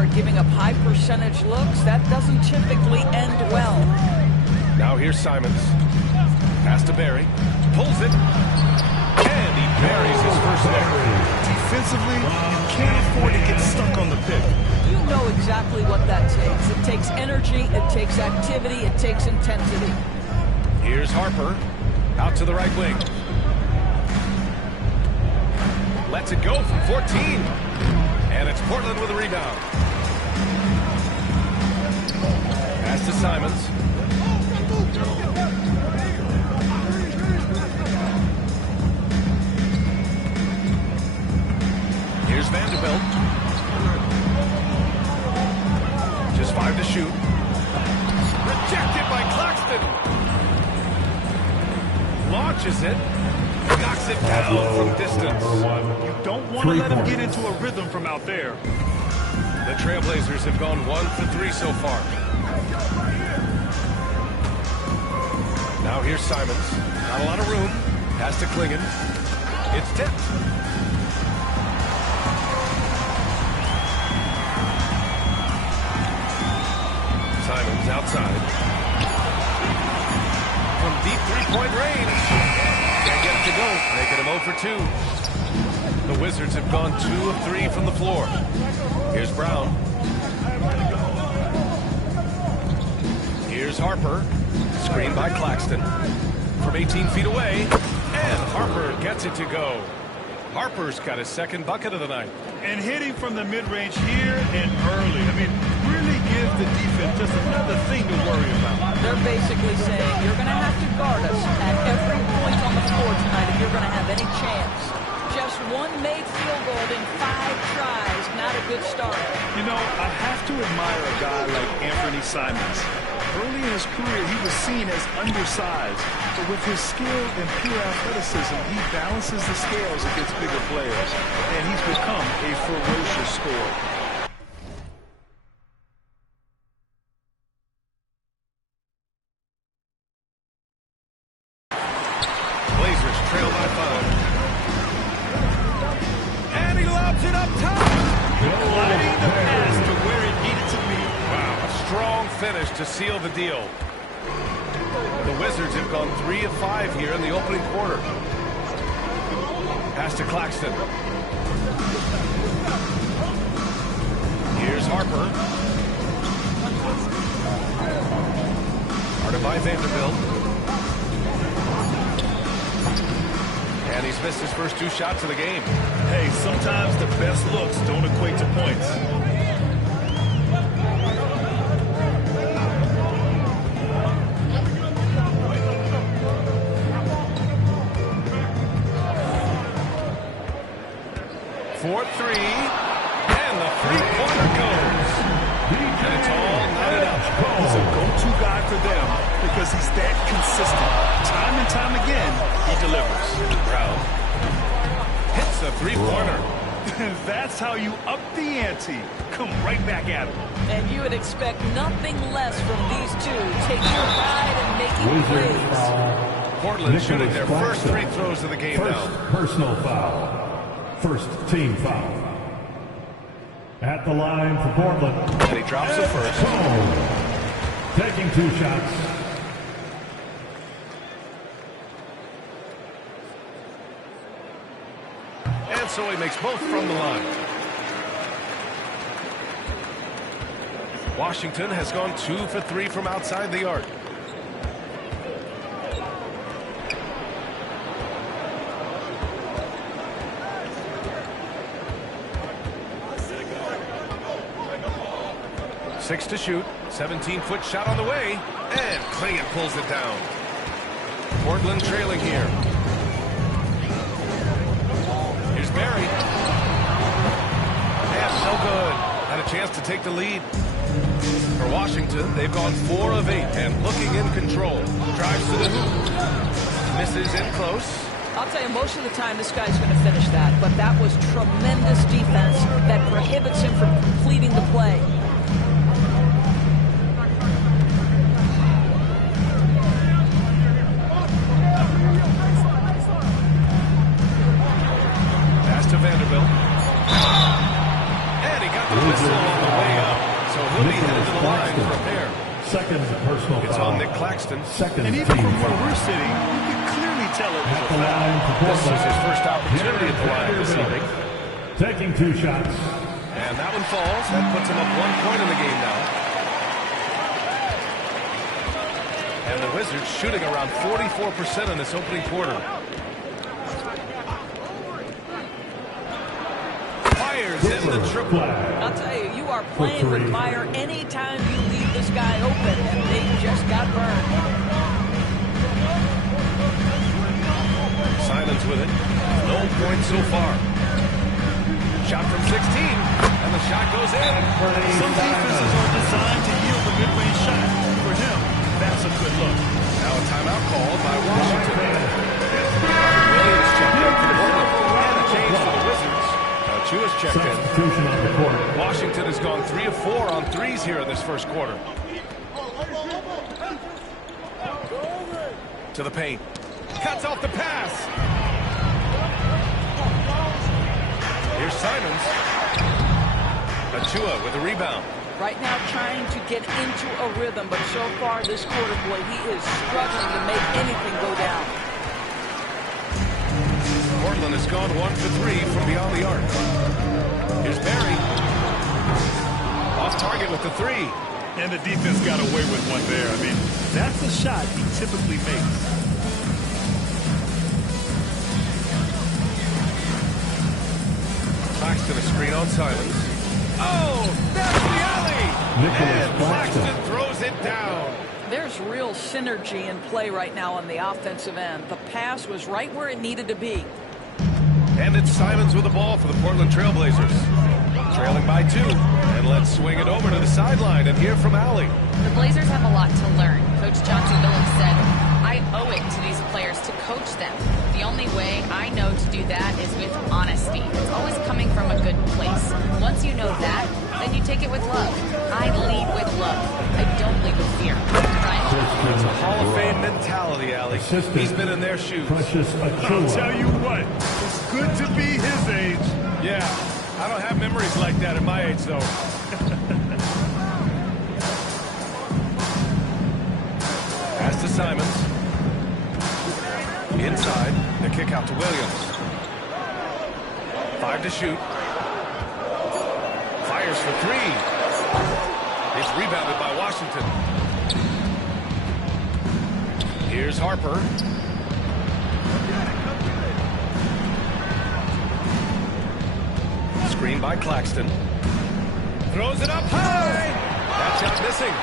guard giving up high percentage looks, that doesn't typically end well. Now here's Simons. Pass to Barry. Pulls it. And he buries his first there. Defensively, you can't afford to get stuck on the pick. You know exactly what that takes. It takes energy, it takes activity, it takes intensity. Here's Harper. Out to the right wing. Lets it go from 14. And it's Portland with a rebound. Pass to Simons. Here's Vanderbilt. Just 5 to shoot. Rejected by Claxton. Launches it. Knocks it down from distance. You don't want to let him get into a rhythm from out there. The Trailblazers have gone 1 for 3 so far. Now here's Simons. Not a lot of room. Pass to Klingon. It's tipped. Simons outside. From deep three-point range. Can't get it to go. Making him 0 for 2. The Wizards have gone 2 of 3 from the floor. Here's Brown. Here's Harper. Screened by Claxton. From 18 feet away. And Harper gets it to go. Harper's got his second bucket of the night. And hitting from the mid-range here and early. I mean, really gives the defense just another thing to worry about. They're basically saying you're going to have to guard us at every point on the floor tonight if you're going to have any chance. Just one made field goal in 5 tries. Not a good start. You know, I have to admire a guy like Anthony Simons. Early in his career, he was seen as undersized, but with his skill and pure athleticism, he balances the scales against bigger players, and he's become a ferocious scorer. Blazers trail by 5. And he lobs it up top. Gliding the pass to where it needed to be. Wow, a strong finish to seal the deal. The Wizards have gone 3 of 5 here in the opening quarter. Pass to Claxton. Here's Harper. Guarded by Vanderbilt. And he's missed his first 2 shots of the game. Hey, sometimes the best looks don't equate to points. For 3, and the three-pointer goes. And it's all knotted up. He's a go-to guy for them because he's that consistent. Time and time again, he delivers. Brown hits the three-pointer. That's how you up the ante. Come right back at him. And you would expect nothing less from these two, taking a ride and making plays. Portland shooting their first 3 throws of the game now. Personal foul. First team foul. At the line for Portland. And he drops it first. Taking 2 shots. And so he makes both from the line. Washington has gone 2 for 3 from outside the arc. Six to shoot. 17-foot shot on the way. And Klingon pulls it down. Portland trailing here. Here's Barry. And no good. Had a chance to take the lead. For Washington, they've gone 4 of 8 and looking in control. Drives to the hoop. Misses in close. I'll tell you, most of the time this guy's going to finish that, but that was tremendous defense that prohibits him from completing the play. Pass to Vanderbilt. And he got the whistle on the way will be headed to the line for a pair. Second personal It's foul. on Nick Claxton. Second And even team from where foul. we're sitting, you can clearly tell it was At a the foul. line for This is Portland. his first opportunity at the line this evening. Taking 2 shots. And that one falls. That puts him up 1 point in the game now. And the Wizards shooting around 44% in this opening quarter. Fires in the triple. I'll tell you, you are playing with fire anytime you leave this guy open, and they just got burned. Simons with it. No points so far. Shot from 16, and the shot goes in. Some defenses are designed to yield the mid-range shot. For him, that's a good look. Now a timeout called by Washington. Williams checked in for Portland. And a change for the Wizards. Chua's checked in. Substitution on the court. Washington has gone 3 of 4 on threes here in this first quarter. To the paint. Cuts off the pass. Here's Simons. Achua with the rebound. Right now trying to get into a rhythm, but so far this quarter, boy, he is struggling to make anything go down. Portland has gone 1 for 3 from beyond the arc. Here's Barry. Off target with the 3. And the defense got away with one there. I mean, that's a shot he typically makes. Claxton a screen on Simons. Oh, that's the alley! And Claxton throws it down. There's real synergy in play right now on the offensive end. The pass was right where it needed to be. And it's Simons with the ball for the Portland Trailblazers. Trailing by 2. And let's swing it over to the sideline and hear from Allie. The Blazers have a lot to learn. Coach Chauncey Billups said, I owe it to these players to coach them. The only way I know to do that is with honesty. It's always coming from a good place. Once you know that, then you take it with love. I lead with love. I don't lead with fear. Right? It's a Hall of Fame mentality, Allie. He's been in their shoes. Precious I'll Achua. tell you what, it's good to be his age. Yeah, I don't have memories like that at my age, though. Pass to Simons. Inside, the kick out to Williams. 5 to shoot. Fires for 3. It's rebounded by Washington. Here's Harper. Screen by Claxton. Throws it up high. That shot missing.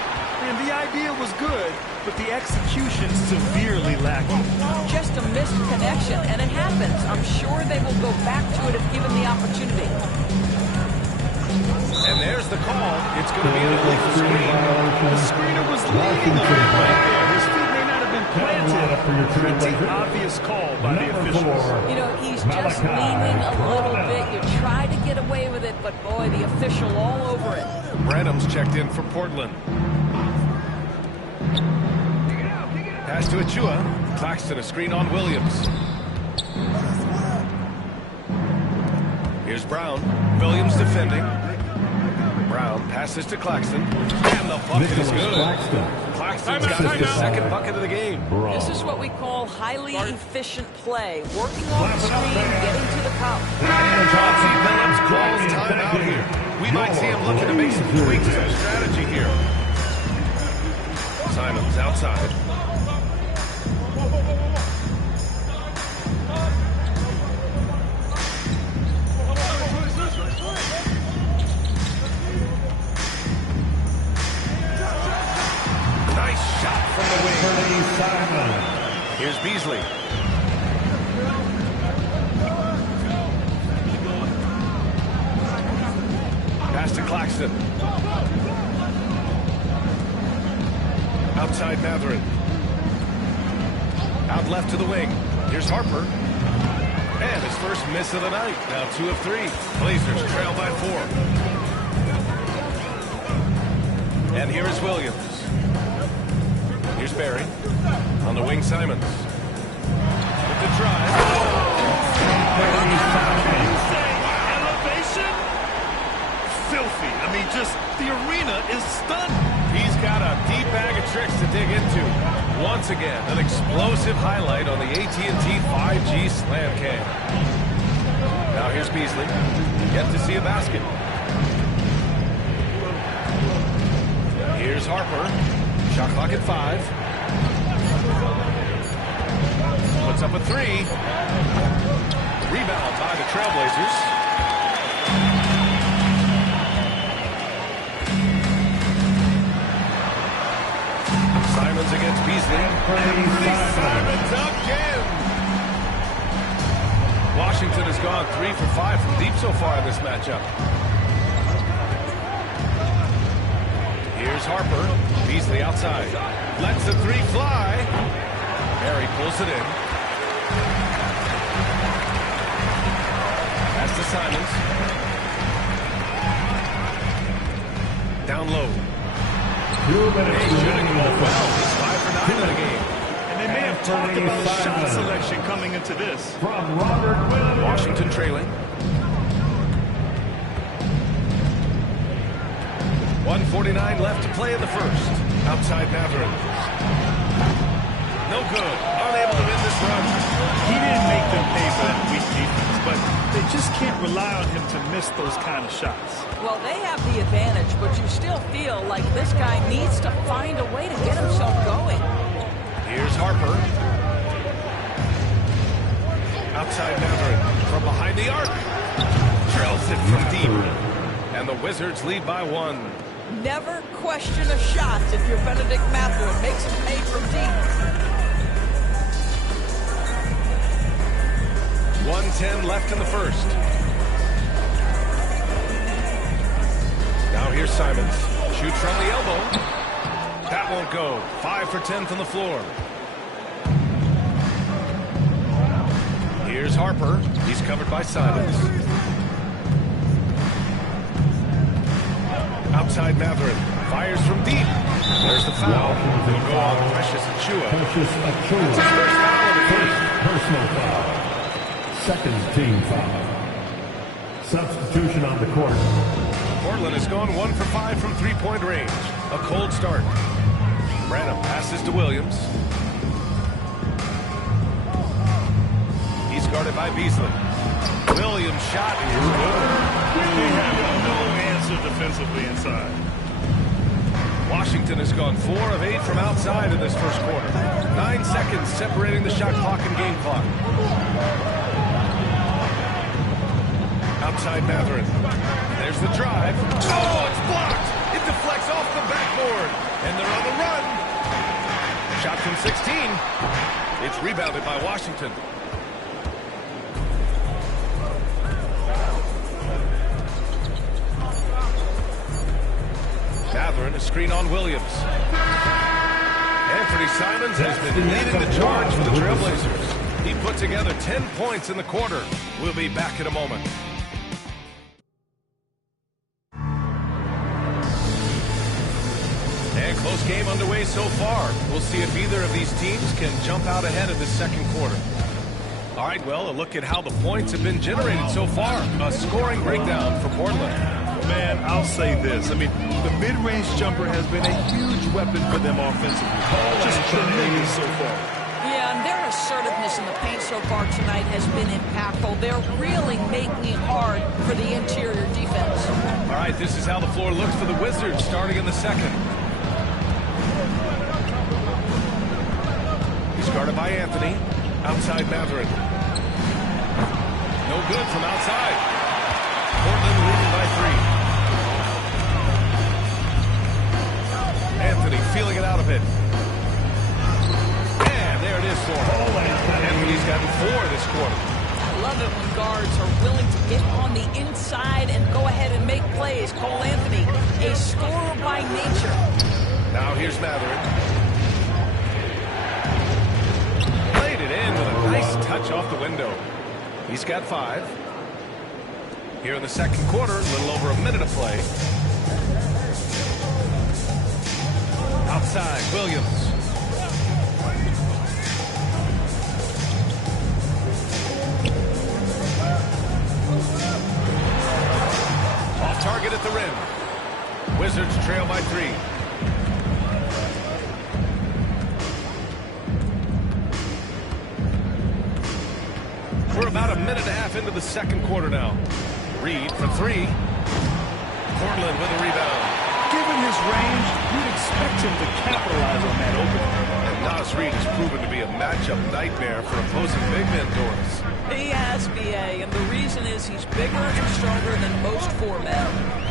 And the idea was good, but the execution severely lacking. Just a missed connection, and it happens. I'm sure they will go back to it if given the opportunity. And there's the call. It's going to be an illegal screen. The screener was leading the rim right there. His feet may not have been planted. Pretty obvious call by the officials. You know, he's just leaning a little bit. You try to get away with it, but boy, the official all over it. Branham's checked in for Portland. Pass to Achua. Claxton a screen on Williams. Here's Brown. Williams defending. Brown passes to Claxton. And the bucket is good. Claxton's got his second bucket of the game. This is what we call highly efficient play. Working on the screen, getting to the cup. Chauncey Billups calls timeout here. We might see him looking to make some tweaks to his strategy here. Simons outside. Nice shot from the wing. Here's Beasley. Pass to Claxton. Outside Matherin. Out left to the wing. Here's Harper. And his first miss of the night. Now 2 of 3. Blazers trail by 4. And here is Williams. Here's Barry. On the wing, Simons. With the drive. Elevation? Filthy. I mean, the arena is stunned. He's got a deep bag of tricks to dig into. Once again, an explosive highlight on the AT&T 5G Slam Cam. Now here's Beasley. Yet to see a basket. Here's Harper. Shot clock at 5. Puts up a 3. Rebound by the Trailblazers. Simons against Beasley. Simons again. Washington has gone 3 for 5 from deep so far in this matchup. Here's Harper. Beasley outside. Lets the 3 fly. Harry pulls it in. Pass to Simons. Down low. 2 minutes shooting the ball well. He's 5 for 9 in the game. And they may have talked about shot selection coming into this. From Robert Williams. Washington trailing. 1:49 left to play in the first. Outside Matherin. No good. Unable to win this run. He didn't make them pay for that weak defense, but they just can't rely on him to miss those kind of shots. Well, they have the advantage, but you still feel like this guy needs to find a way to get himself going. Here's Harper. Outside Matherin. From behind the arc. Drills it from deep. And the Wizards lead by 1. Never question a shot if you're Benedict Mattherin. Makes him pay from deep. 1:10 left in the first. Now here's Simons. Shoots from the elbow. That won't go. 5 for 10 from the floor. Here's Harper. He's covered by Simons. Outside Matherin. Fires from deep. There's the foul. He'll go on Precious Achiuwa. That's his first foul of the game. Personal foul. Second team foul. Substitution on the court. Portland has gone 1 for 5 from three-point range. A cold start. Branham passes to Williams. He's guarded by Beasley. Williams' shot is good. They have no answer defensively inside. Washington has gone 4 of 8 from outside in this first quarter. 9 seconds separating the shot clock and game clock. Outside Matherin. There's the drive. Oh, it's blocked. It deflects off the backboard. And they're on the run. Shot from 16. It's rebounded by Washington. Matherin, a screen on Williams. Anthony Simons has been leading the charge for the Trailblazers. He put together 10 points in the quarter. We'll be back in a moment. And close game underway so far. We'll see if either of these teams can jump out ahead of the second quarter. All right, well, a look at how the points have been generated so far. A scoring breakdown for Portland. Man, I'll say this. I mean, the mid-range jumper has been a huge weapon for them offensively. Just tremendous so far. Yeah, and their assertiveness in the paint so far tonight has been impactful. They're really making it hard for the interior defense. All right, this is how the floor looks for the Wizards starting in the second. He's guarded by Anthony. Outside Matherin. No good from outside. Portland leading by 3. Anthony feeling it out a bit. And there it is for him. Anthony's gotten 4 this quarter. I love it when guards are willing to get on the inside and go ahead and make plays. Cole Anthony, a scorer by nature. Now here's Matherin. Played it in with a nice touch off the window. He's got 5. Here in the second quarter, a little over a minute of play. Outside, Williams. Off target at the rim. Wizards trail by 3. We're about a minute and a half into the second quarter now. Reed from 3. Portland with a rebound. Given his range, you'd expect him to capitalize on that opening. And Nas Reed has proven to be a matchup nightmare for opposing big men, Doris. He has, BA, and the reason is he's bigger and stronger than most 4 men.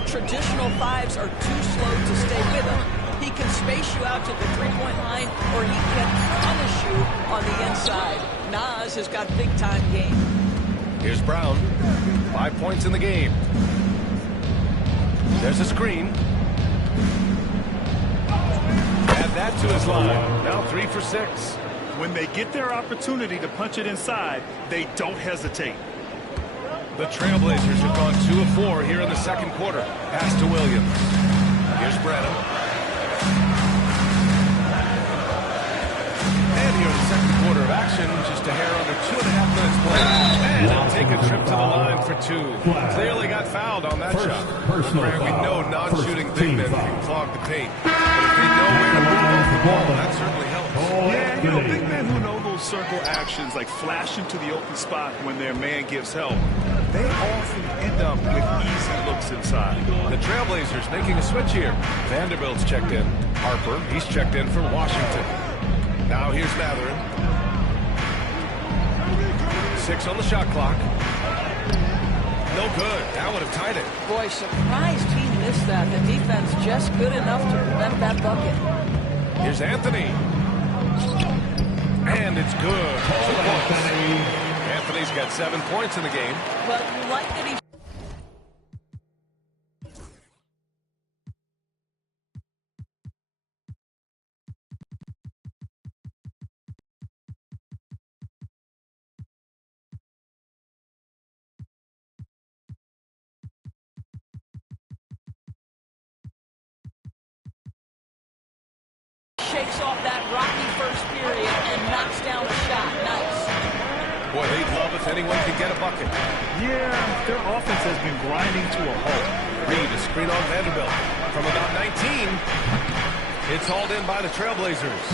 Traditional 5s are too slow to stay with him. He can space you out to the three-point line, or he can punish you on the inside. Nas has got big-time game. Here's Brown. 5 points in the game. There's a screen. Add that to his line. Now 3 for 6. When they get their opportunity to punch it inside, they don't hesitate. The Trailblazers have gone 2 of 4 here in the second quarter. Pass to Williams. Here's Brennan. And here in the second quarter of action, just a hair under 2.5 minutes played. And he'll take a trip to the line for 2. Clearly got fouled on that shot. Grant, we know non-shooting big men can clog the paint. But if they know where to move the ball, that certainly helps. Yeah, you know, big men who know those circle actions, like flashing to the open spot when their man gives help, they often end up with easy looks inside. The Trailblazers making a switch here. Vanderbilt's checked in. Harper, he's checked in for Washington. Now here's Matherin. 6 on the shot clock. No good. That would have tied it. Boy, surprised he missed that. The defense just good enough to prevent that bucket. Here's Anthony. And it's good. Anthony's got 7 points in the game. Well, you like that he... shakes off that rocky first period and knocks down a shot. Nice. Boy, they'd love if anyone could get a bucket. Yeah, their offense has been grinding to a halt. Reed, a screen on Vanderbilt. From about 19, it's hauled in by the Trailblazers.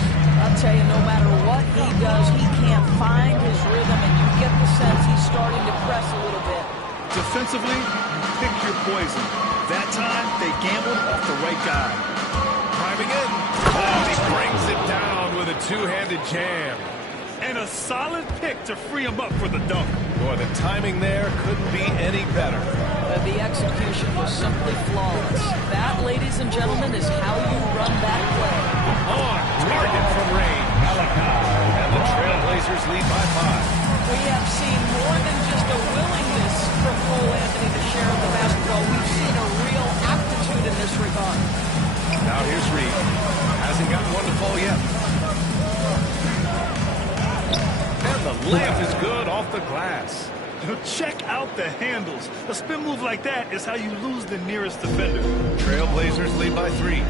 I'll tell you, no matter what he does, he can't find his rhythm, and you get the sense he's starting to press a little bit. Defensively, pick your poison. That time, they gambled off the right guy. Driving in. Oh, he brings it down with a two-handed jam. And a solid pick to free him up for the dunk. Boy, the timing there couldn't be any better. The execution was simply flawless. That, ladies and gentlemen, is how you run that play. On target from range. And the Trailblazers lead by 5. We have seen more than just a willingness from Cole Anthony to share the basketball. We've seen a real aptitude in this regard. Now here's Reed. Hasn't got one to fall yet. And the layup is good off the glass. Check out the handles. A spin move like that is how you lose the nearest defender. Trailblazers lead by 3.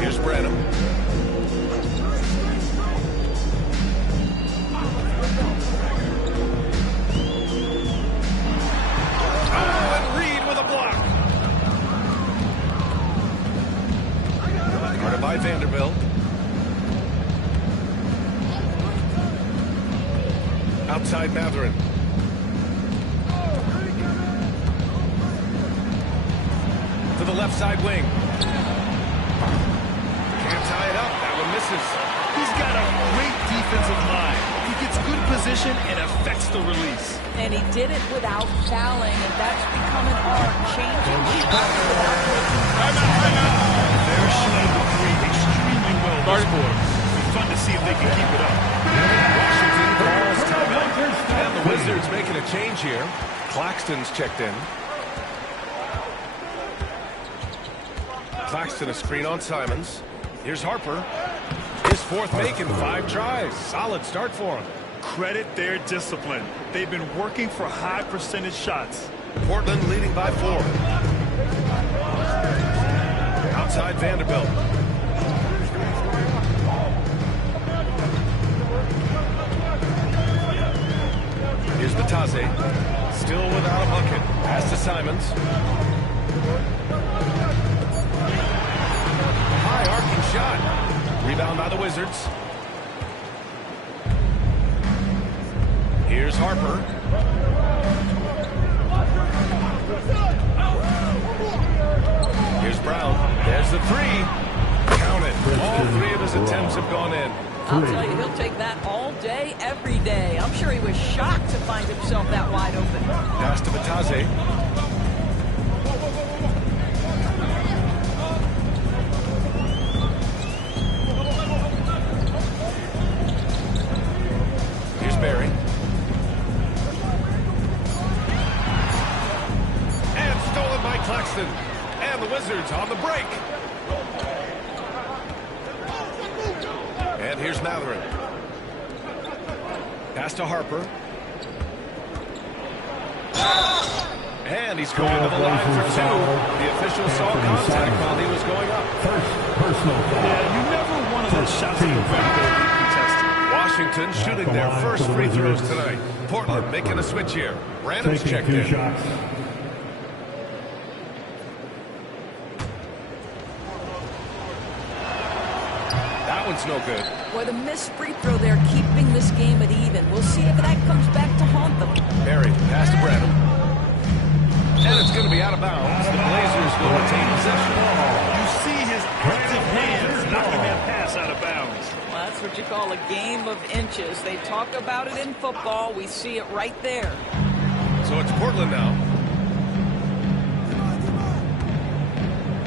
Here's Brenham. Oh, and Reed with a block. Guarded by Vanderbilt. Outside Matherin. To the left side wing. Can't tie it up. That one misses. He's got a great defensive mind. He gets good position and affects the release. And he did it without fouling, and that's become an art, changing shots without breaking. They're shooting the three extremely well this quarter. It'll be fun to see if they can keep it up. Washington calls timeout. And the Wizards making a change here. Claxton's checked in. Claxton a screen on Simons. Here's Harper. His fourth make in 5 tries. Solid start for him. Credit their discipline. They've been working for high percentage shots. Portland leading by 4. Outside Vanderbilt. Here's Batase. Still without a bucket. Pass to Simons. High arcing shot. Rebound by the Wizards. Here's Harper. Here's Brown. There's the three. Count it. All three of his attempts have gone in. I'll tell you, he'll take that all day, every day. I'm sure he was shocked to find himself that wide open. Pass to Batase. Here's Barry. And stolen by Claxton. And the Wizards on the break. And here's Matherin. Pass to Harper. And he's going to the line for two. The official saw contact while he was going up. First personal foul. Yeah, you never wanted those shots to prevent goal being contested. Washington shooting their first free throws tonight. Portland making a switch here. Brandon's checked in. Shots. That one's no good. Boy, the missed free throw there, keeping this game at even. We'll see if that comes back to haunt them. Barry, pass to Brandon. And it's going to be out of bounds. The Blazers will retain possession. You see his active hands knocking that pass out of bounds. Well, that's what you call a game of inches. They talk about it in football. We see it right there. So it's Portland now.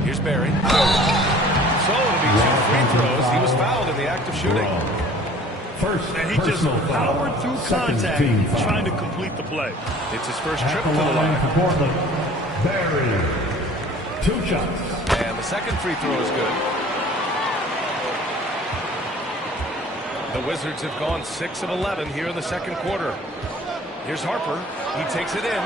Here's Barry. So it'll be two free throws. He was fouled in the act of shooting. First, And he just powered through contact trying to complete the play. It's his first at trip the to the line line. for Portland. Barry. 2 shots. And the second free throw is good. The Wizards have gone 6 of 11 here in the second quarter. Here's Harper. He takes it in.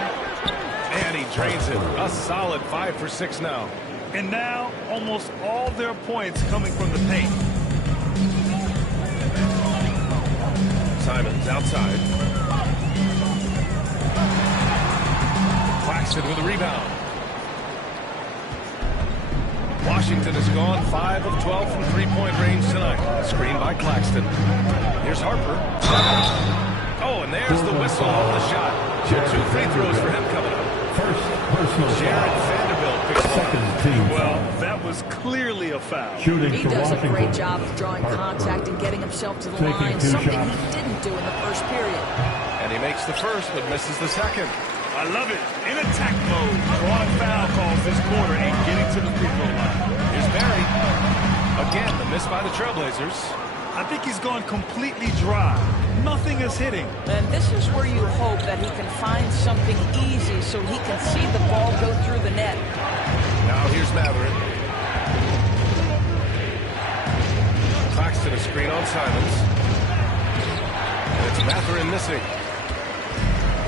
And he drains it. A solid 5 for 6 now. And now, almost all their points coming from the paint. Simons outside. Claxton with a rebound. Washington has gone 5 of 12 from three-point range tonight. Screen by Claxton. Here's Harper. Oh, and there's the whistle on the shot. 2 free throws for him coming up. First personal Jared foul. Vanderbilt picks up. Second team Well, foul. that was clearly a foul. Shooting He for does a Washington. great job of drawing Harper. contact and getting himself to the Taking line, 2 something shots. he didn't do in the first period. And he makes the first, but misses the second. I love it. In attack mode, drawing foul calls this quarter and getting to the free throw line. Here's Barry. Again, the miss by the Trailblazers. I think he's gone completely dry. Nothing is hitting. And this is where you hope that he can find something easy so he can see the ball go through the net. Now here's Matherin. Claxton a screen on Simons. And it's Matherin missing.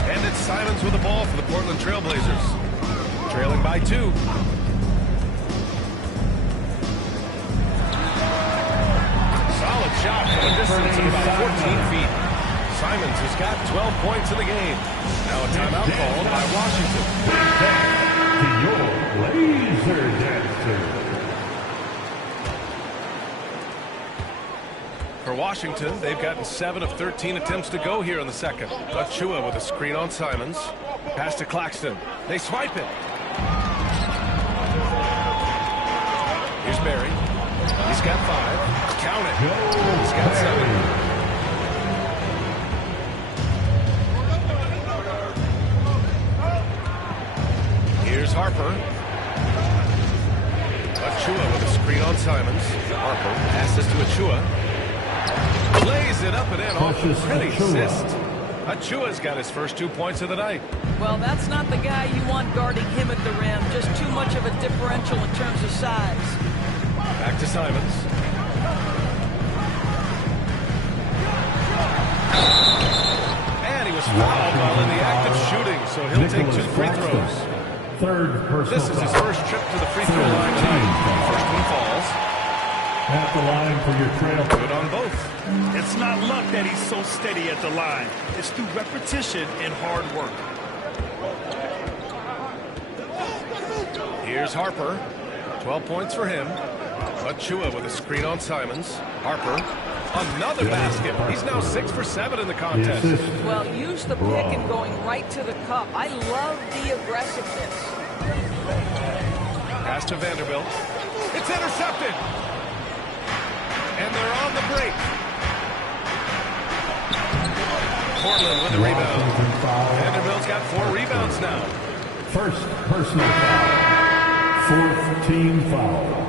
And it's Simons with the ball for the Portland Trailblazers. Trailing by 2. Solid shot from a distance of about 14 feet. Simons has got 12 points in the game. Now a timeout called by Washington. To your laser dancer. For Washington, they've gotten 7 of 13 attempts to go here in the second. Achua with a screen on Simons. Pass to Claxton. They swipe it. Here's Barry. He's got 5. Count it. He's got 7. Here's Harper. Achua with a screen on Simons. Harper passes to Achua. Lays it up and in off a pretty assist. Achua's got his first 2 points of the night. Well, that's not the guy you want guarding him at the rim. Just too much of a differential in terms of size. Back to Simons. And he was fouled while in the act of shooting, so he'll take 2 free throws. Third personal This is his foul. first trip to the free throw line tonight. First one falls. At the line for your trail. Good on both. It's not luck that he's so steady at the line. It's through repetition and hard work. Here's Harper. 12 points for him. Achua with a screen on Simons. Harper. Another basket. He's now 6 for 7 in the contest. Well, use the pick and going right to the cup. I love the aggressiveness. Pass to Vanderbilt. It's intercepted. And they're on the break. Portland with the rebound. Vanderbilt's got 4 rebounds now. First personal foul. Fourth team foul.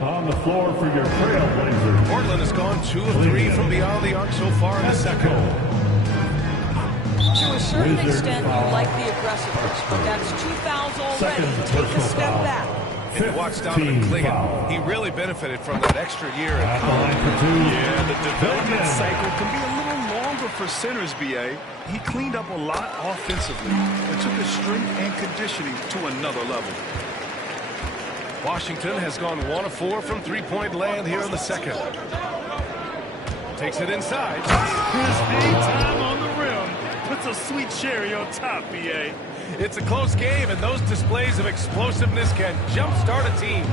On the floor for your Trailblazers. Portland has gone 2 of 3 from beyond the arc so far in the second. To a certain extent, you like the aggressiveness, but that's 2 fouls already. Take a step back. And you watch Dominic Clingan. He really benefited from that extra year at college. Yeah, the development cycle can be a little longer for centers, B.A. He cleaned up a lot offensively and took his strength and conditioning to another level. Washington has gone 1 of 4 from three-point land here in the second. Takes it inside. His hang time on the rim puts a sweet cherry on top, B.A. It's a close game, and those displays of explosiveness can jumpstart a team.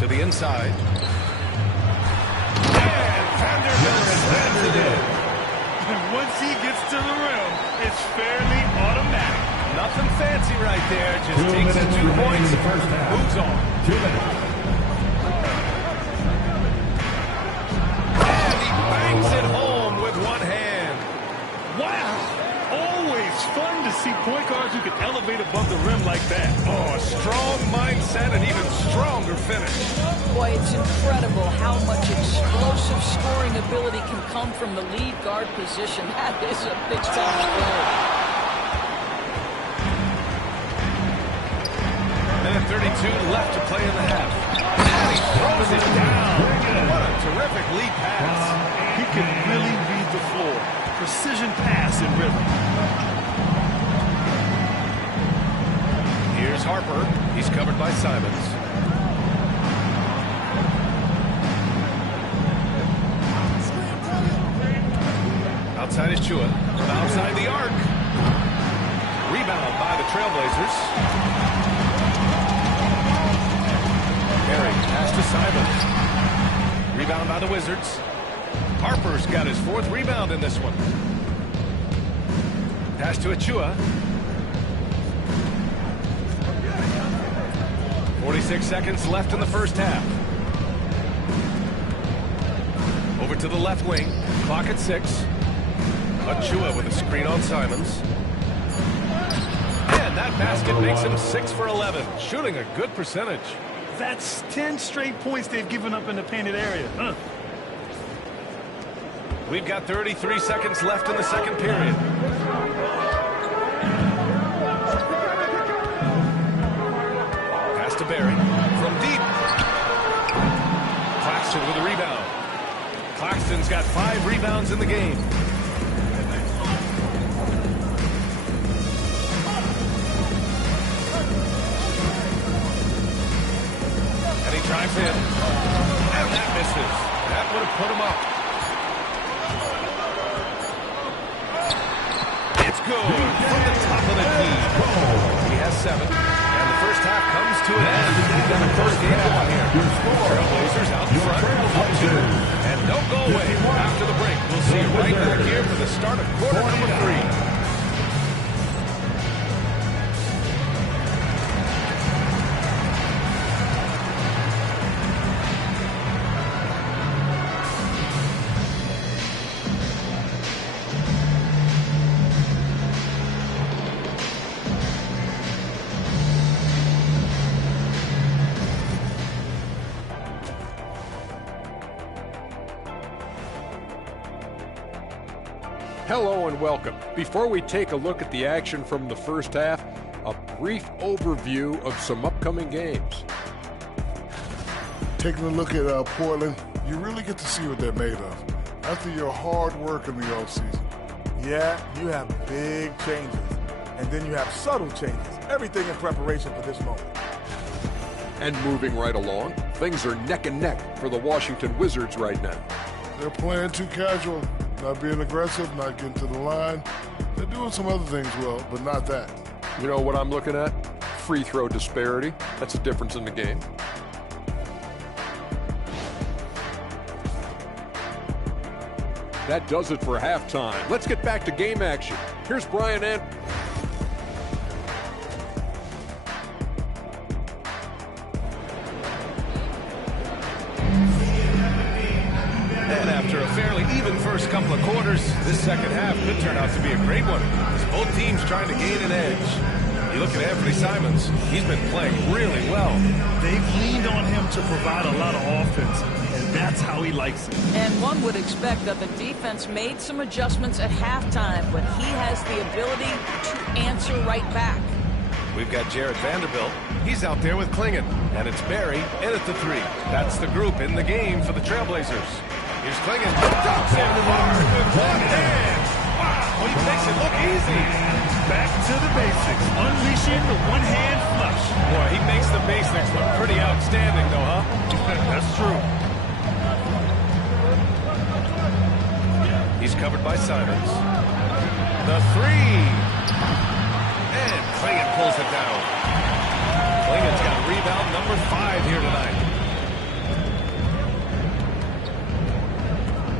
To the inside. And Vanderbilt slams it in. And once he gets to the rim, it's fairly automatic. Nothing fancy right there. Just takes the 2 points and moves on. 2 minutes. And he bangs it home with one hand. Wow. Always fun to see point guards who can elevate above the rim like that. Oh, a strong mindset and even stronger finish. Boy, it's incredible how much explosive scoring ability can come from the lead guard position. That is a big-time goal. Minute 32 left to play in the half. And he throws it down. What a terrific lead pass. He can really read the floor. Precision pass and rhythm. Here's Harper. He's covered by Simons. Outside is Chua. From outside the arc. Rebound by the Trailblazers. Perry, pass to Simons. Rebound by the Wizards. Harper's got his 4th rebound in this one. Pass to Achua. 46 seconds left in the first half. Over to the left wing. Clock at 6. Achua with a screen on Simons. And that basket makes him 6 for 11. Shooting a good percentage. That's 10 straight points they've given up in the painted area. Huh? We've got 33 seconds left in the second period. Pass to Barry. From deep. Claxton with a rebound. Claxton's got 5 rebounds in the game. Drives in. And that misses. That would have put him up. It's good from the top of the key. He has 7. And the first half comes to an end. We've got a first game going here. Trailblazers out in front. Up 2. And don't go away. After the break, we'll see you right back here for the start of quarter number 3. Hello and welcome. Before we take a look at the action from the first half, a brief overview of some upcoming games. Taking a look at Portland, you really get to see what they're made of. After your hard work in the offseason. Yeah, you have big changes. And then you have subtle changes. Everything in preparation for this moment. And moving right along, things are neck and neck for the Washington Wizards right now. They're playing too casual. Not being aggressive, not getting to the line. They're doing some other things well, but not that. You know what I'm looking at? Free throw disparity. That's a difference in the game. That does it for halftime. Let's get back to game action. Here's Brian and after a fairly even first couple of quarters, this second half could turn out to be a great one, as both teams trying to gain an edge. You look at Anthony Simons, he's been playing really well. They've leaned on him to provide a lot of offense, and that's how he likes it. And one would expect that the defense made some adjustments at halftime, but he has the ability to answer right back. We've got Jared Vanderbilt. He's out there with Klingon. And it's Barry in at the three. That's the group in the game for the Trailblazers. Here's Klingon. Drops in hard with one hand. Wow, he makes it look easy. Back to the basics. Unleashing the one-hand flush. Boy, he makes the basics look pretty outstanding, though, huh? That's true. He's covered by Simons. The three. And Klingon pulls it down. Klingon's got rebound number 5 here tonight.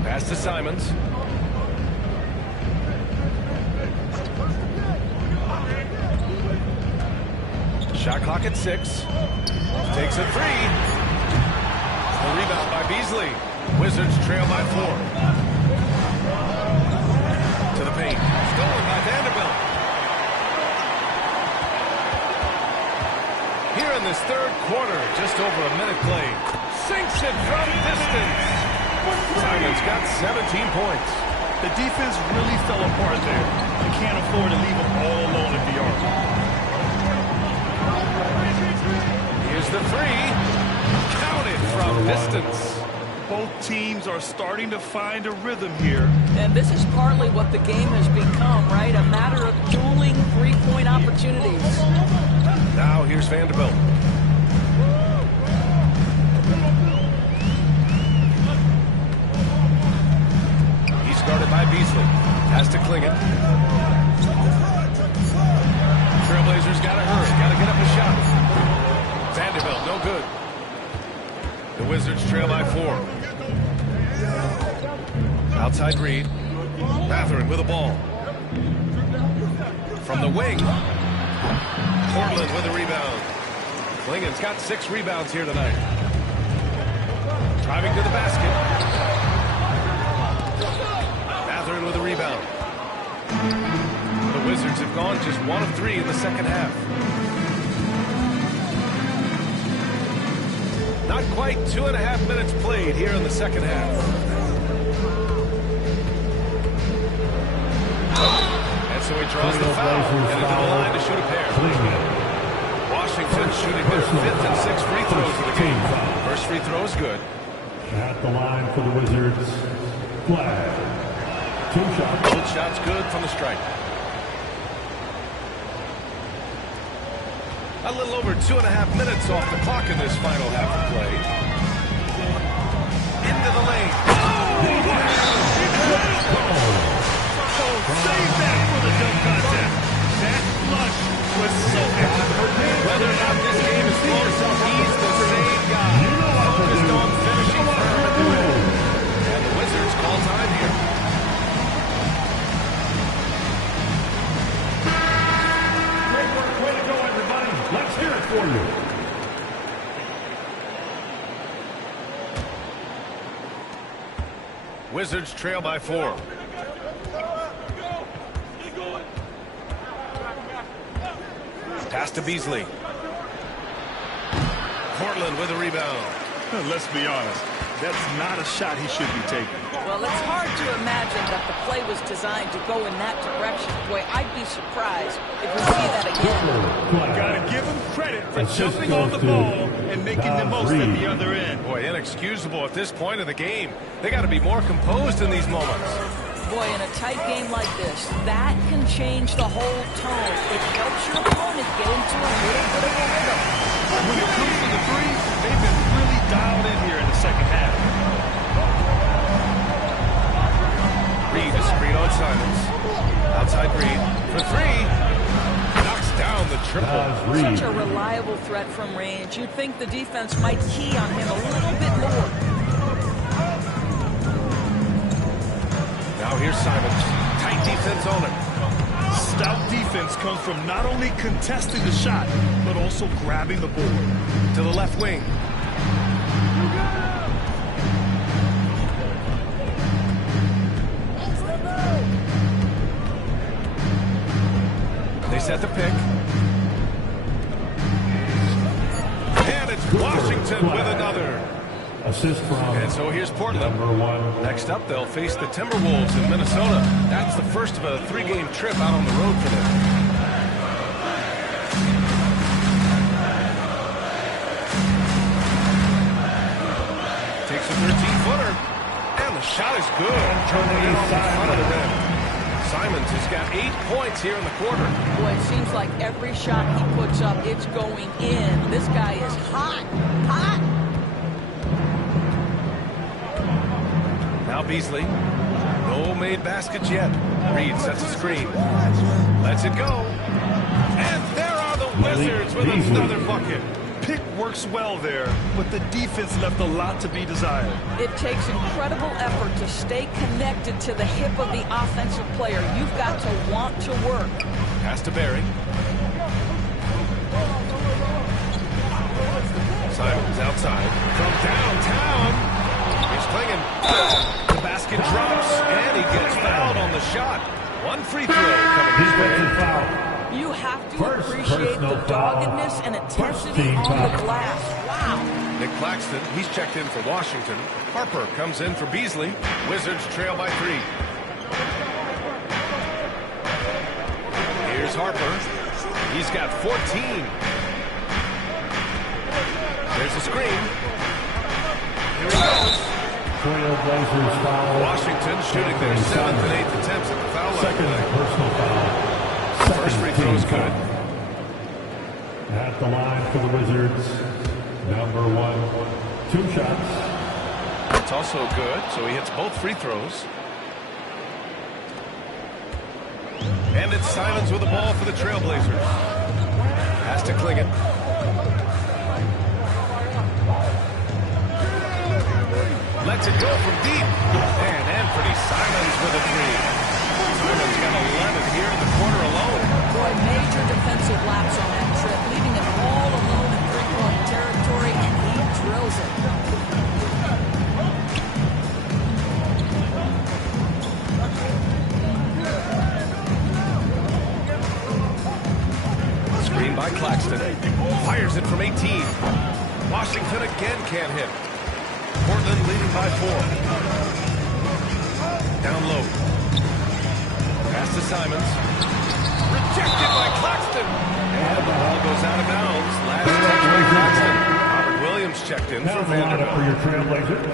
Pass to Simons. Shot clock at 6. Takes a 3. The rebound by Beasley. Wizards trail by 4. To the paint. Stolen by Vanderbilt. Here in this third quarter, just over a minute played. Sinks it from distance. Simons got 17 points. The defense really fell apart there. They can't afford to leave them all alone at the arc. Here's the three. Counted from distance. Both teams are starting to find a rhythm here. And this is partly what the game has become, right? A matter of dueling three-point opportunities. Now here's Vanderbilt. He's guarded by Beasley. Pass to Klingon. Trailblazers got to hurry. Got to get up a shot. Vanderbilt, no good. The Wizards trail by 4. Outside Reed. Matherin with the ball. From the wing. Portland with a rebound. Klingon's got 6 rebounds here tonight. Driving to the basket. Matherin with a rebound. The Wizards have gone just 1 of 3 in the second half. Not quite 2.5 minutes played here in the second half. And so he draws the foul and into the line to shoot a pair. Washington shooting their 5th and 6th free throws of the game. First free throw is good. At the line for the Wizards, flag. 2 shots. Both shots good from the stripe. A little over 2.5 minutes off the clock in this final half of play. Into the lane. Save that for the dunk contest. That flush was so excellent. Whether or not this game is close, he's the same guy. Focused on finishing firm at the rim. And the Wizards call time here. Great work. Way to go, everybody. Let's hear it for you. Wizards trail by 4. Pass to Beasley. Portland with a rebound. Let's be honest. That's not a shot he should be taking. Well, it's hard to imagine that the play was designed to go in that direction. Boy, I'd be surprised if we see that again. Got to give him credit for jumping on the ball and making the most at the other end. Boy, inexcusable at this point of the game. They got to be more composed in these moments. Boy, in a tight game like this, that can change the whole tone. It helps your opponent get into a little bit of a rhythm. When it comes to the three, they've been really dialed in here in the second half. Reed is screen on Simons. Outside Reed for three. Knocks down the triple. Such a reliable threat from range. You'd think the defense might key on him a little bit more. Now here's Simons. Tight defense on him. Stout defense comes from not only contesting the shot, but also grabbing the board. To the left wing. They set the pick. And it's Washington with another. Assist from. And so here's Portland. #1. Next up, they'll face the Timberwolves in Minnesota. That's the first of a 3-game trip out on the road for them. Takes a 13-footer. And the shot is good. Turning it on the front of the rim. Simons has got 8 points here in the quarter. Boy, it seems like every shot he puts up, it's going in. This guy is hot. Hot. Now Beasley. No made baskets yet. Reed sets a screen. Lets it go. And there are the Wizards with another bucket. Pick works well there, but the defense left a lot to be desired. It takes incredible effort to stay connected to the hip of the offensive player. You've got to want to work. Pass to Barry. Simons outside. From downtown. He's clinging. The basket drops, and he gets fouled on the shot. One free throw coming his way. You have to appreciate the doggedness and intensity on the glass. Wow. Nick Claxton, he's checked in for Washington. Harper comes in for Beasley. Wizards trail by 3. Here's Harper. He's got 14. There's a screen. Here he goes. Washington shooting their 7th and 8th attempts at the foul line. Second personal foul. First free throw is good. At the line for the Wizards, #1, 2 shots. It's also good, so he hits both free throws. And it's Simons with the ball for the Trailblazers. Has to cling it. Lets it go from deep. And Anthony Simons with a 3. Simons got 11 here in the quarter alone. Boy, major defensive lapse on that trip, leaving him all alone in three-point territory, and he drills it. Screen by Claxton. Fires it from 18. Washington again can't hit. Portland leading by 4. Down low. Pass to Simons. Rejected by Claxton. And the ball goes out of bounds. Last touch by Claxton. Robert Williams checked in for Vanderbilt. For your Trailblazers,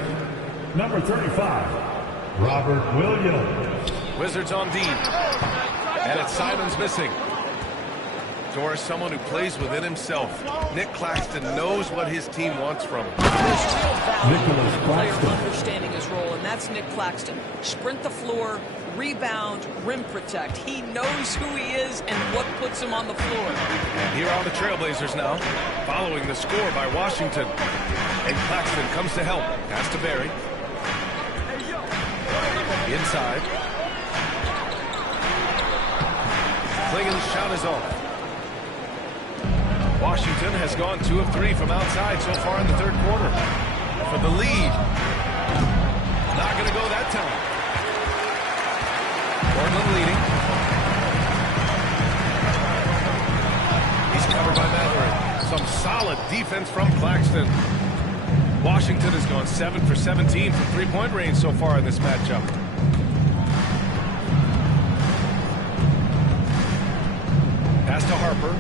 #35, Robert Williams. Wizards on D. And it's Simons missing. Doris, someone who plays within himself. Nick Claxton knows what his team wants from him. There's real value in Nicholas a player Claxton. understanding his role, and that's Nick Claxton. Sprint the floor, rebound, rim protect. He knows who he is and what puts him on the floor. And here are the Trailblazers now, following the score by Washington. And Claxton comes to help. Pass to Barry. Inside. Klingen's shot is off. Washington has gone 2 of 3 from outside so far in the third quarter. For the lead. Not going to go that time. Portland leading. He's covered by Mathurin. Some solid defense from Claxton. Washington has gone 7 for 17 from three-point range so far in this matchup. Pass to Harper.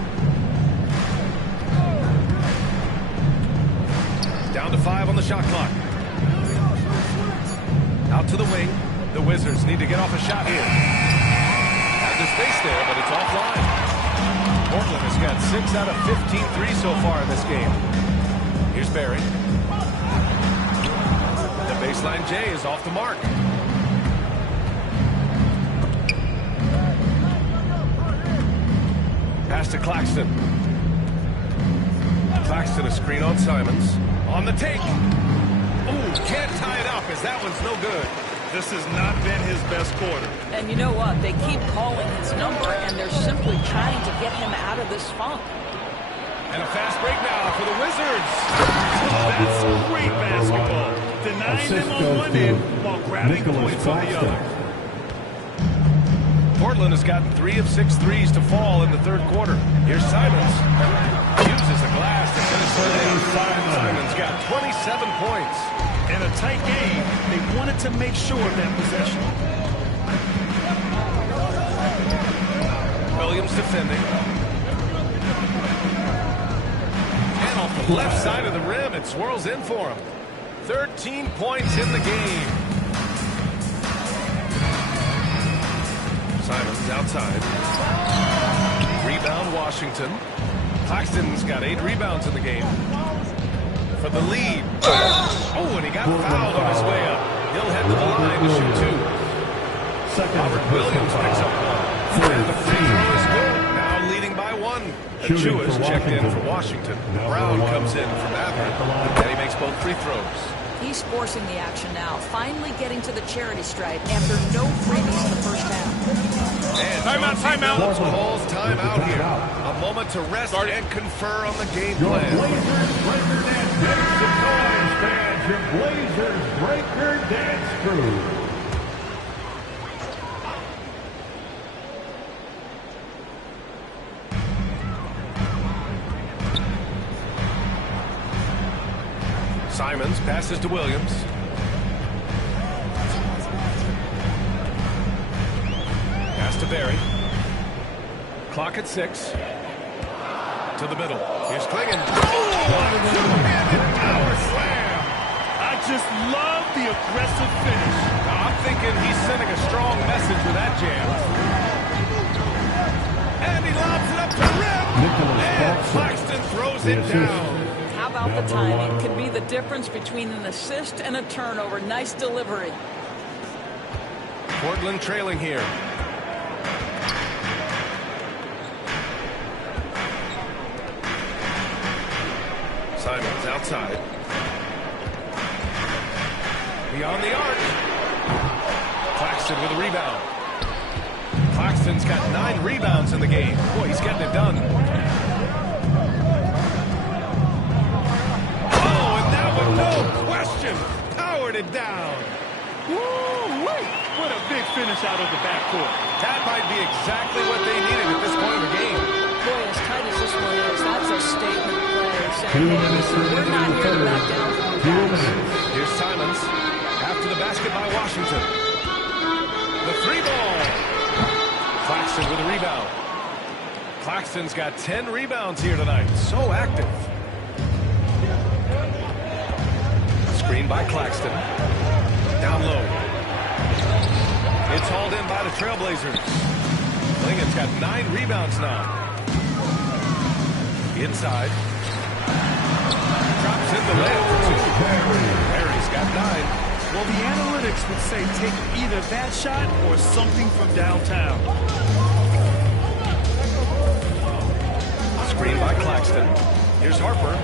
Down to 5 on the shot clock. Out to the wing. The Wizards need to get off a shot here. Had the space there, but it's offline. Portland has got 6 out of 15 threes so far in this game. Here's Barry. The baseline J is off the mark. Pass to Claxton. Claxton, a screen on Simons. On the take. Ooh, can't tie it up as that one's no good. This has not been his best quarter. And you know what? They keep calling his number, and they're simply trying to get him out of this funk. And a fast break now for the Wizards. That's great basketball. Denying them on one end while grabbing points on the other. Portland has gotten 3 of 6 threes to fall in the third quarter. Here's Simons. Uses the glass to finish the day. Simons got 27 points. In a tight game, they wanted to make sure of that possession. Williams defending. And off the left side of the rim, it swirls in for him. 13 points in the game. Simons outside. Rebound Washington. Claxton's got 8 rebounds in the game. For the lead. Oh, and he got fouled on his way up. He'll head to the line to shoot 2. Robert Williams picks up 1. And the free throw is good. Now leading by 1. Achua is checked in for Washington. Brown comes in from Abbott. And he makes both free throws. He's forcing the action now, finally getting to the charity stripe after no freebies in the first half. And timeout. Calls timeout here. A moment to rest and confer on the game Your plan. Blazers record and dance the noise, fans. Your Blazers breaker dance crew. Simons passes to Williams. Pass to Barry. Clock at 6. To the middle. Here's Klingon. Two-handed power slam. I just love the aggressive finish. Now, I'm thinking he's sending a strong message with that jam. And he lobs it up to the rim. And Claxton throws it down. How about the timing? Could be the difference between an assist and a turnover. Nice delivery. Portland trailing here. Simons outside. Beyond the arc. Claxton with a rebound. Claxton's got 9 rebounds in the game. Boy, he's getting it done. Oh, and that one, no question, powered it down. Woo-wee! What a big finish out of the backcourt. That might be exactly what they needed at this point in the game. Boy, as tight as this one is, that's a statement play. Saying, hey, listen, we're not here to back down from the pass. Here's Simons. After the basket by Washington. The 3-ball. Claxton with a rebound. Claxton's got 10 rebounds here tonight. So active. Screen by Claxton. Down low. It's hauled in by the Trailblazers. Klingon's got 9 rebounds now. Inside. Drops in the layup for 2. Barry's got 9. Well, the analytics would say take either that shot or something from downtown. Screen by Claxton. Here's Harper.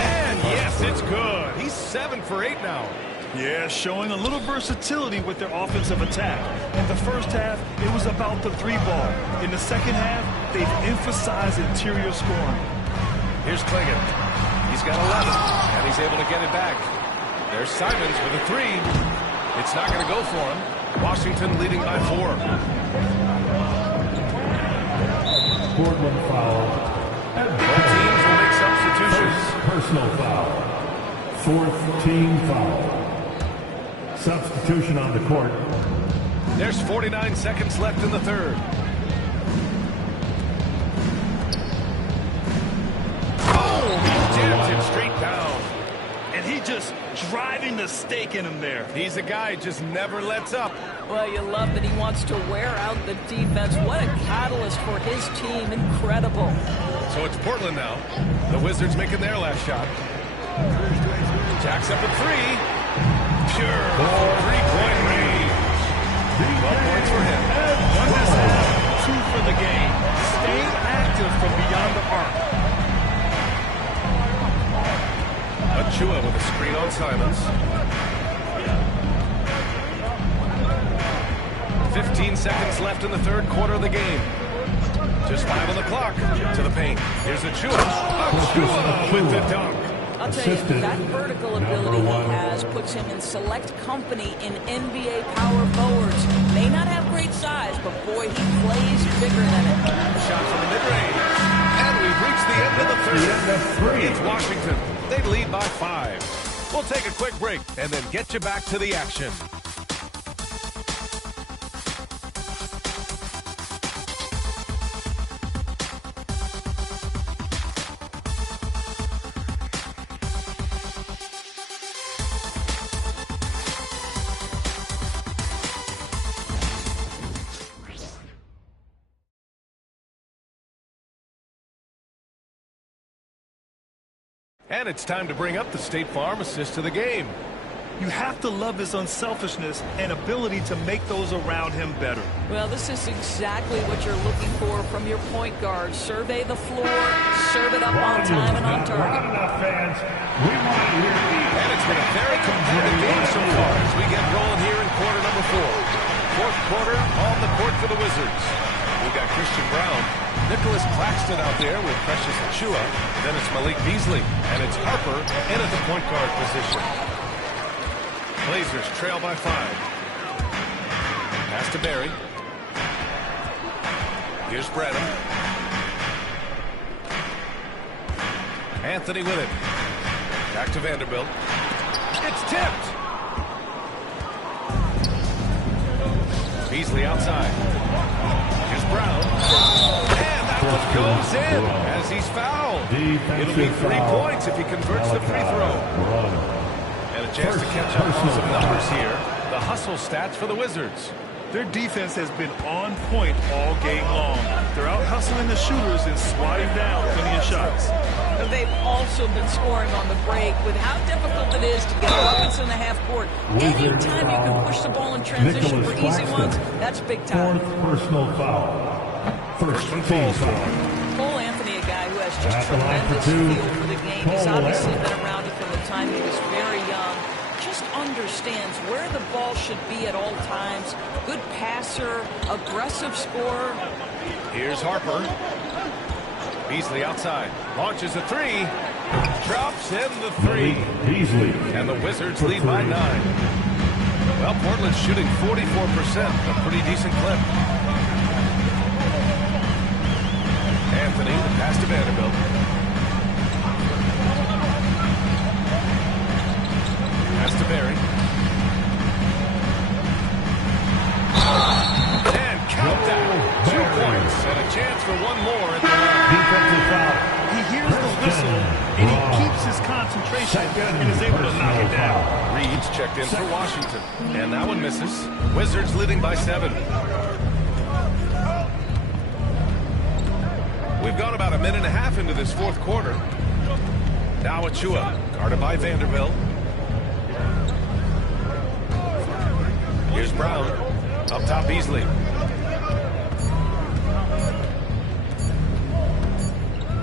And yes, it's good. He's 7 for 8 now. Yeah, showing a little versatility with their offensive attack. In the first half, it was about the 3-ball. In the second half, they've emphasized interior scoring. Here's Klingon. He's got 11, and he's able to get it back. There's Simons with a 3. It's not going to go for him. Washington leading by 4. Portland foul. And Both teams will make substitutions. personal foul. 4th team foul. Substitution on the court. There's 49 seconds left in the third. Oh, he jams it straight down. And he just driving the stake in him there. He's a guy who just never lets up. Well, you love that he wants to wear out the defense. What a catalyst for his team. Incredible. So it's Portland now. The Wizards making their last shot. Jacks up a 3. Pure 3-point range. 12 points for him. 1 this half, 2 for the game. Staying active aggressive from beyond the arc. Achua with a screen on Simons. 15 seconds left in the third quarter of the game. Just 5 on the clock. To the paint. Here's Achua. Achua with the dunk. I'll tell you, that vertical ability he has puts him in select company in NBA power forwards. May not have great size, but boy, he plays bigger than it. Shot from the mid-range. And we've reached the end of the third. It's Washington. They lead by 5. We'll take a quick break and then get you back to the action. And it's time to bring up the State Farm assist to the game. You have to love his unselfishness and ability to make those around him better. Well, this is exactly what you're looking for from your point guard. Survey the floor, serve it up on time and on target. And it's been a very competitive game so far as we get rolling here in quarter number 4. Fourth quarter on the court for the Wizards. We've got Christian Brown, Nicholas Claxton out there with Precious Achua. Then it's Malik Beasley, and it's Harper in at the point guard position. Blazers trail by 5. Pass to Barry. Here's Brenham. Anthony with it. Back to Vanderbilt. It's tipped. Beasley outside. Here's Brown. And that one goes in as he's fouled. It'll be 3 points if he converts the free throw. And a chance to catch up on some numbers here. The hustle stats for the Wizards. Their defense has been on point all game long. They're out hustling the shooters and swatting down plenty of shots. They've also been scoring on the break with how difficult it is to get buckets in the half court. Anytime you can push the ball in transition for easy ones, that's big time. Fourth personal foul. First team foul. Cole Anthony, a guy who has just tremendous feel for the game. He's obviously been around it from the time he was very young. Just understands where the ball should be at all times. Good passer, aggressive scorer. Here's Harper. Beasley outside. Launches a 3. Drops in the 3. Beasley. And the Wizards lead by 9. Well, Portland's shooting 44%. A pretty decent clip. Anthony, the pass to Vanderbilt. Pass to Barry. And count that. 2 points and a chance for one more at the line. Defensive foul. He hears the whistle, and he keeps his concentration and is able to knock it down. Reed's checked in for Washington. And that one misses. Wizards leading by 7. We've gone about a minute and a half into this fourth quarter. Now Achua, guarded by Vanderbilt. Here's Brown. Up top, Beasley.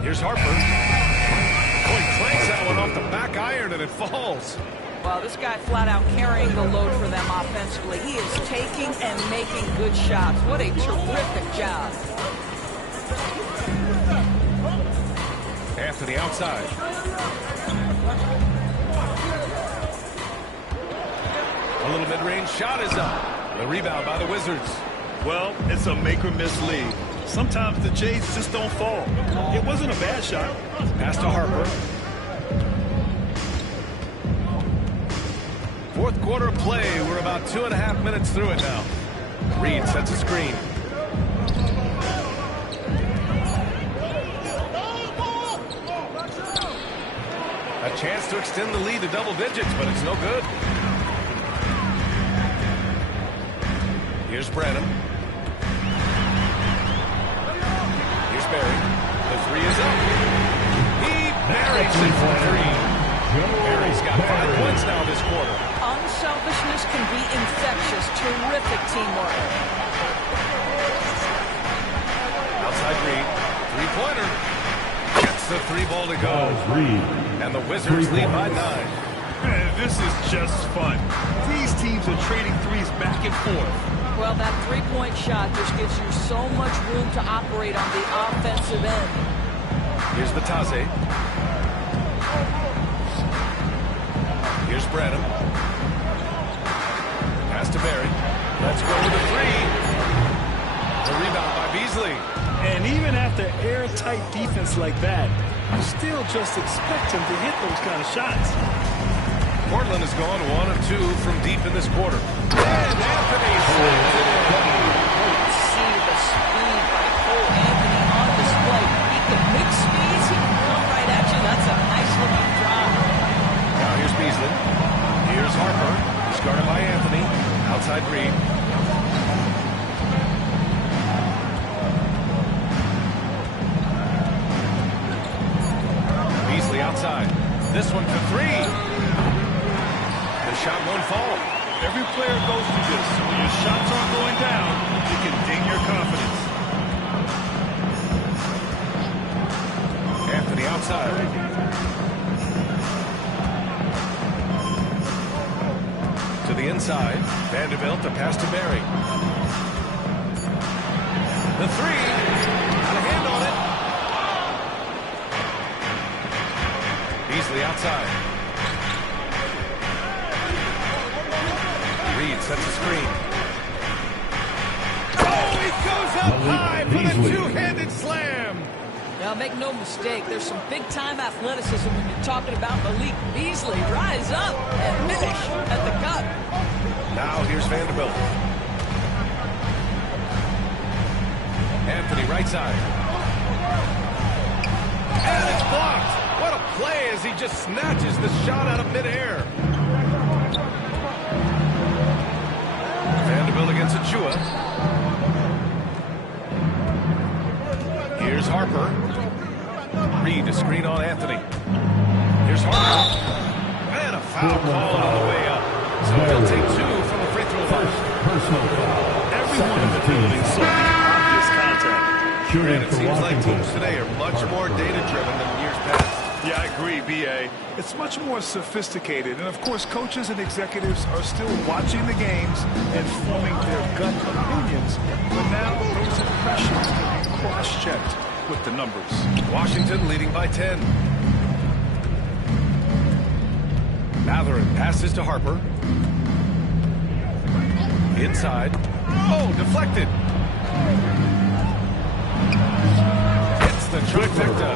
Here's Harper. Oh, he clanks that one off the back iron and it falls. Wow, this guy flat out carrying the load for them offensively. He is taking and making good shots. What a terrific job. Anthony outside. A little mid-range shot is up. The rebound by the Wizards. Well, it's a make-or-miss league. Sometimes the Jays just don't fall. It wasn't a bad shot. Pass to Harper. Fourth quarter of play. We're about 2.5 minutes through it now. Reed sets a screen. A chance to extend the lead to double digits, but it's no good. Here's Brenham. Here's Barry. The 3 is up. He buries it for 3. Barry's got 5 points now this quarter. Unselfishness can be infectious. Terrific teamwork. Outside Reed. Three-pointer. Gets the three ball to go. And the Wizards lead by 9. Man, this is just fun. These teams are trading threes back and forth. Well, that three-point shot just gives you so much room to operate on the offensive end. Here's Batase. Here's Branham. Pass to Barry. Let's go with a three. The rebound by Beasley. And even after airtight defense like that, you still just expect him to hit those kind of shots. Portland has gone 1 of 2 from deep in this quarter. And Anthony slams it in. See the speed by Cole Anthony on display. He can mix speeds. He can come right at you. That's a nice-looking drive. Now here's Beasley. Here's Harper. He's guarded by Anthony. Outside Reed. Beasley outside. This one for three. The shot won't fall. Every player goes through this. When your shots aren't going down, it can ding your confidence. Anthony outside. To the inside. Vanderbilt, a pass to Barry. The three. Got a hand on it. Beasley outside. Reed sets a screen. Oh, he goes up high for the two-handed slam. Now, make no mistake, there's some big-time athleticism when you're talking about Malik Beasley. Rise up and finish at the cup. Now here's Vanderbilt. Anthony right side. And it's blocked. What a play as he just snatches the shot out of midair. Vanderbilt against Achua. Here's Harper. Reed to screen on Anthony. Here's Harper. And a foul call on the way up. So he'll take 2 from the free throw line. Everyone in the building saw the obvious contact. And it seems like teams today are much more data-driven than years past. Yeah, I agree, B.A. It's much more sophisticated. And, of course, coaches and executives are still watching the games and forming their gut opinions. But now those impressions can be cross-checked with the numbers. Washington leading by 10. Matherin passes to Harper. Inside. Oh, deflected. It's the trifecta.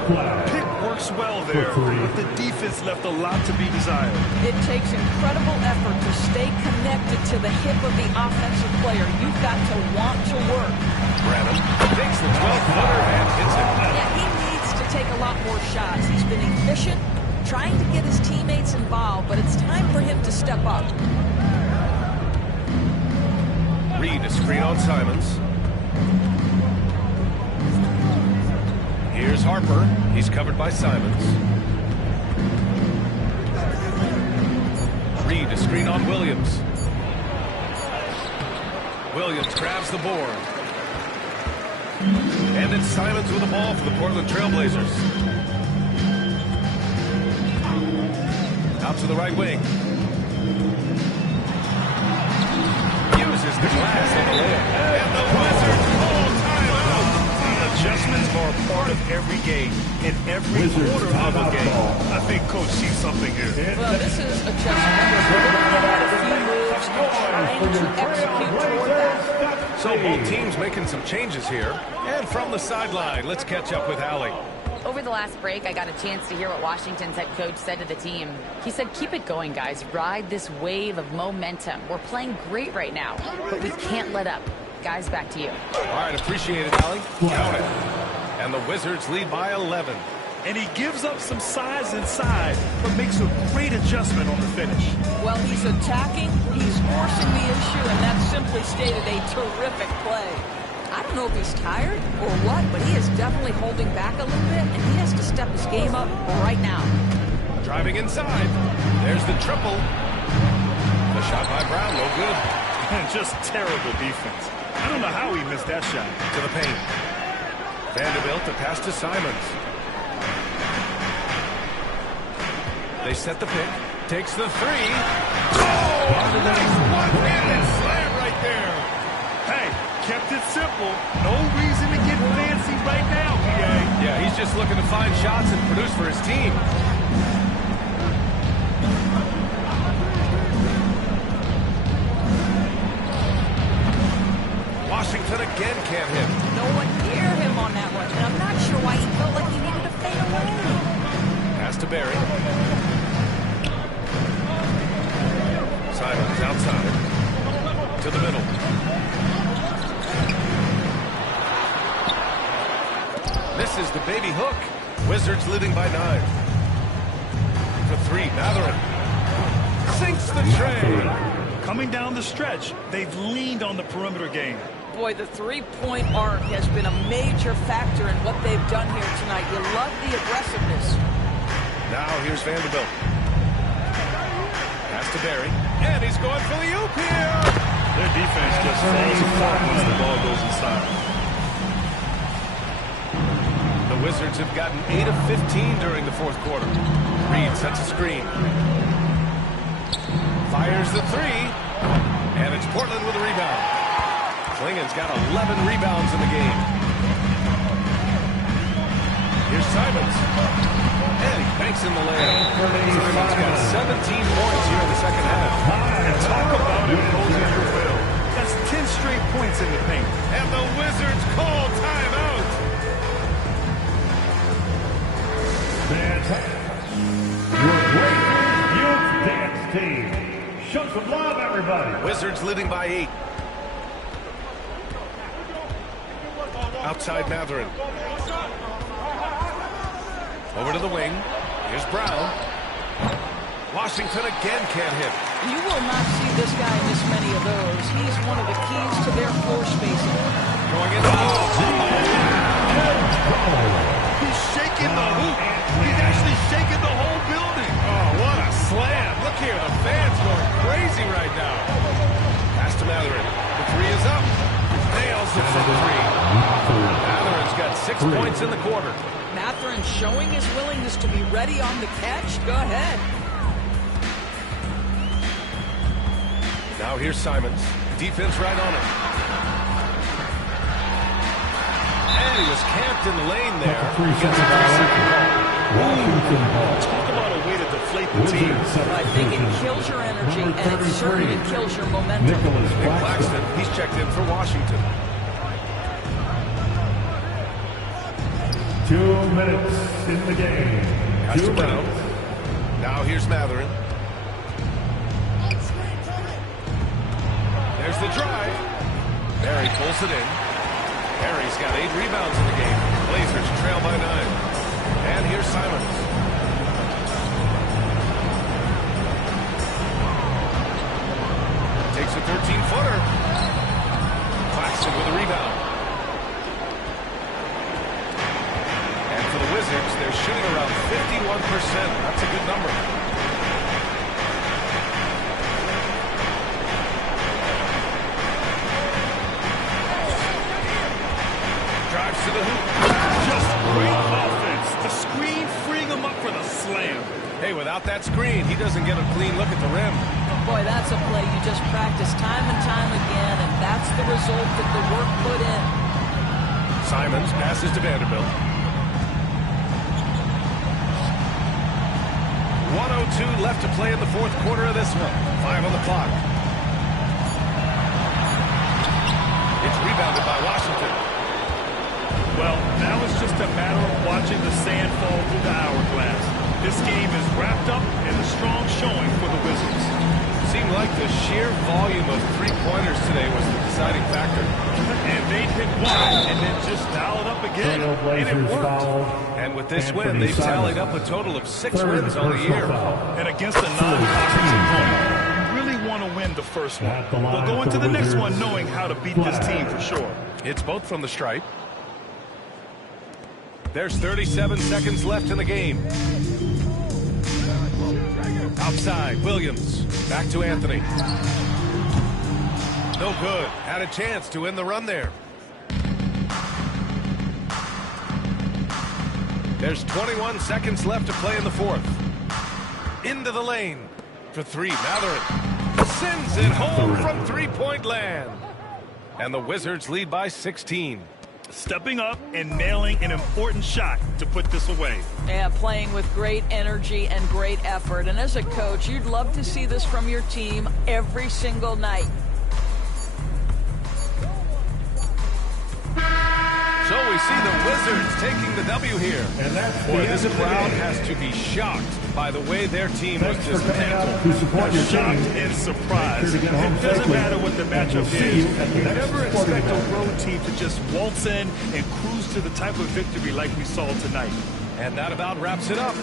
Pick works well there, but the defense left a lot to be desired. It takes incredible effort to stay connected to the hip of the offensive player. You've got to want to work. Branham takes the 12-footer and hits it. Yeah, he needs to take a lot more shots. He's been efficient, trying to get his teammates involved, but it's time for him to step up. Reed a screen on Simons. Here's Harper. He's covered by Simons. Reed a screen on Williams. Williams grabs the board. And it's Simons with the ball for the Portland Trailblazers. Out to the right wing. Uses the glass on the layup. And the Wizards call timeout. Adjustments are a part of every game. In every quarter of a game, I think Coach sees something here. Well, this is adjustment. We're looking at a few moves and trying to execute toward that. So both teams making some changes here. And from the sideline, let's catch up with Allie. Over the last break, I got a chance to hear what Washington's head coach said to the team. He said, keep it going, guys. Ride this wave of momentum. We're playing great right now, but we can't let up. Guys, back to you. All right, appreciate it, Allie. Count it. And the Wizards lead by 11. And he gives up some size inside, but makes a great adjustment on the finish. Well, he's attacking, he's forcing the issue, and that's simply stated a terrific play. I don't know if he's tired or what, but he is definitely holding back a little bit, and he has to step his game up right now. Driving inside. There's the triple. The shot by Brown, no good. And just terrible defense. I don't know how he missed that shot. To the paint. Vanderbilt to pass to Simons. They set the pick. Takes the three. Oh, nice one-handed slam right there. Hey, kept it simple. No reason to get fancy right now, PA. Yeah, he's just looking to find shots and produce for his team. Washington again can't hit. No one near him on that one, and I'm not sure why he felt like he needed to fade away. Pass to Barry. Simons outside. To the middle. Misses the baby hook. Wizards leading by 9. For 3, Matherin. Sinks the tray. Coming down the stretch, they've leaned on the perimeter game. Boy, the three-point arc has been a major factor in what they've done here tonight. You love the aggressiveness. Now here's Vanderbilt. Pass to Barry. And he's going for the oop here. Their defense just falls apart once the ball goes inside. The Wizards have gotten 8 of 15 during the fourth quarter. Reed sets a screen. Fires the three. And it's Portland with a rebound. Klingen's got 11 rebounds in the game. Here's Simons. And he banks in the layup. Simons got 17 points here in the second half. And talk about imposing your will. That's 10 straight points in the paint. And the Wizards call timeout. Your great youth dance team. Show some love, everybody. Wizards leading by 8. Outside Matherin. Over to the wing. Here's Brown. Washington again can't hit. You will not see this guy miss many of those. He's one of the keys to their floor spacing. Going in. He's shaking the hoop. He's actually shaking the whole building. Oh, what a slam. Look here, the fans going crazy right now. Pass to Matherin. The three is up. Nails it for 3. Matherin's got 6 points in the quarter. Matherin showing his willingness to be ready on the catch. Go ahead. Now here's Simons. Defense right on him. And he was camped in the lane there. Gets a 3-second call. Talk about a way to deflate the team. I think it kills your energy, and it certainly kills your momentum. Nick Claxton, he's checked in for Washington. 2 minutes in the game. Pass to Brown. Now here's Matherin. There's the drive. Barry pulls it in. Barry's got 8 rebounds in the game. Blazers trail by 9. And here's Simons. Takes a 13-footer. Claxton with a rebound. And for the Wizards, they're shooting around 51%. That's a good number. Drives to the hoop. Just great offense. The screen freeing him up for the slam. Hey, without that screen, he doesn't get a clean look at the rim. Boy, that's a play you just practice time and time again, and that's the result of the work put in. Simons passes to Vanderbilt. 1:02 left to play in the fourth quarter of this one. 5 on the clock. It's rebounded by Washington. Well, now it's just a matter of watching the sand fall through the hourglass. This game is wrapped up in a strong showing for the Wizards. Seemed like the sheer volume of three-pointers today was the deciding factor. And they'd hit one and then just dial it up again. And it worked. And with this win, they've tallied up a total of 6 wins on the year. And against a non-conference opponent, you really want to win the first one. They'll go into the next one knowing how to beat this team for sure. It's both from the stripe. There's 37 seconds left in the game. Outside, Williams. Back to Anthony. No good. Had a chance to end the run there. There's 21 seconds left to play in the fourth. Into the lane for three. Matherin sends it home from three-point land. And the Wizards lead by 16. Stepping up and nailing an important shot to put this away. Yeah, playing with great energy and great effort. And as a coach, you'd love to see this from your team every single night. So we see the Wizards taking the W here. And that's Boy, the this end of the crowd game. has to be shocked by the way their team was Thanks for coming out dismantled. to support your Shocked team. and surprised. Make sure to get home It doesn't safely. matter what the And we'll matchup see is. you at the You next never sporting expect event. a road team to just waltz in and cruise to the type of victory like we saw tonight. And that about wraps it up.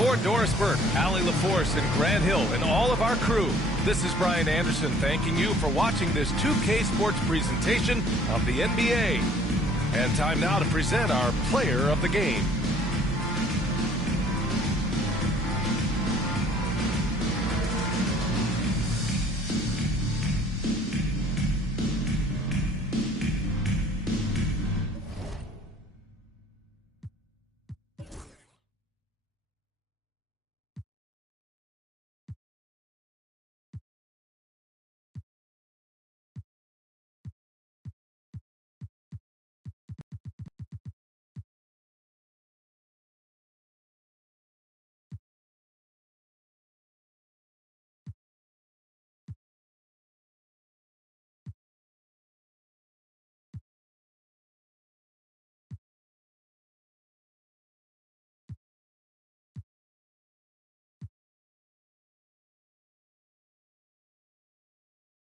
For Doris Burke, Allie LaForce, and Grant Hill, and all of our crew, this is Brian Anderson thanking you for watching this 2K Sports presentation of the NBA. And time now to present our player of the game.